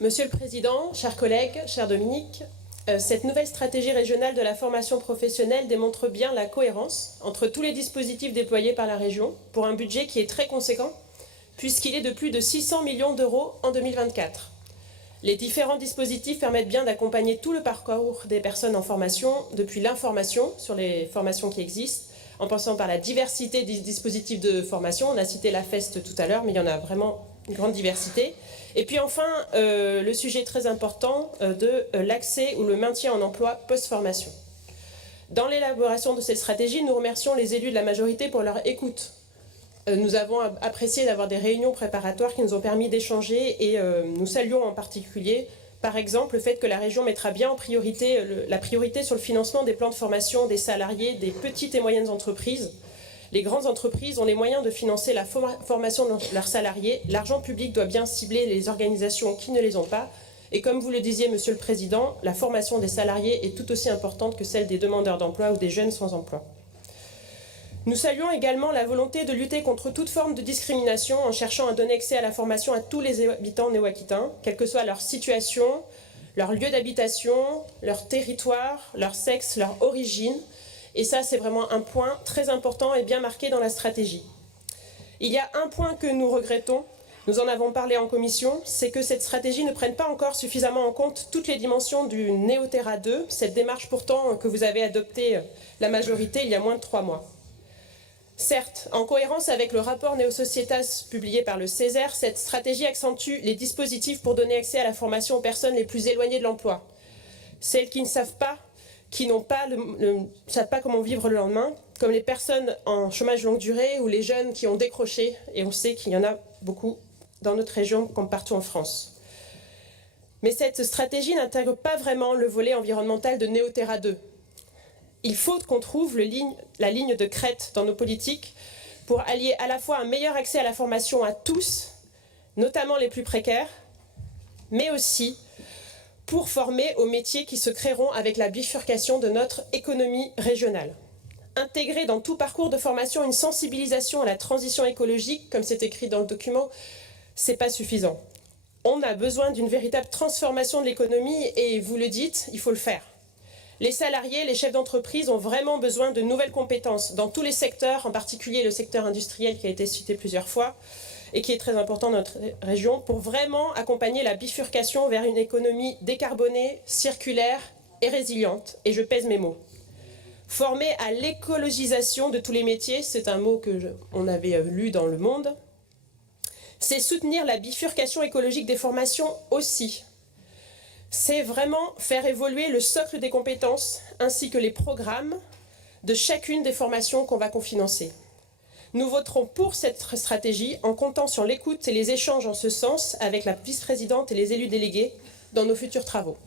Monsieur le Président, chers collègues, cher Dominique, cette nouvelle stratégie régionale de la formation professionnelle démontre bien la cohérence entre tous les dispositifs déployés par la région pour un budget qui est très conséquent, puisqu'il est de plus de 600 millions d'euros en 2024. Les différents dispositifs permettent bien d'accompagner tout le parcours des personnes en formation, depuis l'information sur les formations qui existent, en passant par la diversité des dispositifs de formation. On a cité la FEST tout à l'heure, mais il y en a vraiment une grande diversité. Et puis enfin, le sujet très important de l'accès ou le maintien en emploi post-formation. Dans l'élaboration de cette stratégie, nous remercions les élus de la majorité pour leur écoute. Nous avons apprécié d'avoir des réunions préparatoires qui nous ont permis d'échanger et nous saluons en particulier, par exemple, le fait que la région mettra bien en priorité la priorité sur le financement des plans de formation des salariés des petites et moyennes entreprises. Les grandes entreprises ont les moyens de financer la formation de leurs salariés. L'argent public doit bien cibler les organisations qui ne les ont pas. Et comme vous le disiez, Monsieur le Président, la formation des salariés est tout aussi importante que celle des demandeurs d'emploi ou des jeunes sans emploi. Nous saluons également la volonté de lutter contre toute forme de discrimination en cherchant à donner accès à la formation à tous les habitants néo-aquitains, quelle que soit leur situation, leur lieu d'habitation, leur territoire, leur sexe, leur origine. Et ça, c'est vraiment un point très important et bien marqué dans la stratégie. Il y a un point que nous regrettons, nous en avons parlé en commission, c'est que cette stratégie ne prenne pas encore suffisamment en compte toutes les dimensions du Néoterra 2, cette démarche pourtant que vous avez adoptée la majorité il y a moins de 3 mois. Certes, en cohérence avec le rapport Néo-Societas publié par le Césaire, cette stratégie accentue les dispositifs pour donner accès à la formation aux personnes les plus éloignées de l'emploi. Celles qui ne savent pas, qui n'ont pas savent pas comment vivre le lendemain, comme les personnes en chômage longue durée ou les jeunes qui ont décroché, et on sait qu'il y en a beaucoup dans notre région comme partout en France. Mais cette stratégie n'intègre pas vraiment le volet environnemental de Néoterra 2. Il faut qu'on trouve la ligne de crête dans nos politiques pour allier à la fois un meilleur accès à la formation à tous, notamment les plus précaires, mais aussi pour former aux métiers qui se créeront avec la bifurcation de notre économie régionale. Intégrer dans tout parcours de formation une sensibilisation à la transition écologique, comme c'est écrit dans le document, c'est pas suffisant. On a besoin d'une véritable transformation de l'économie et vous le dites, il faut le faire. Les salariés, les chefs d'entreprise ont vraiment besoin de nouvelles compétences dans tous les secteurs, en particulier le secteur industriel qui a été cité plusieurs fois et qui est très important dans notre région, pour vraiment accompagner la bifurcation vers une économie décarbonée, circulaire et résiliente. Et je pèse mes mots. Former à l'écologisation de tous les métiers, c'est un mot qu'on avait lu dans Le Monde, c'est soutenir la bifurcation écologique des formations aussi. C'est vraiment faire évoluer le socle des compétences ainsi que les programmes de chacune des formations qu'on va cofinancer. Nous voterons pour cette stratégie en comptant sur l'écoute et les échanges en ce sens avec la vice-présidente et les élus délégués dans nos futurs travaux.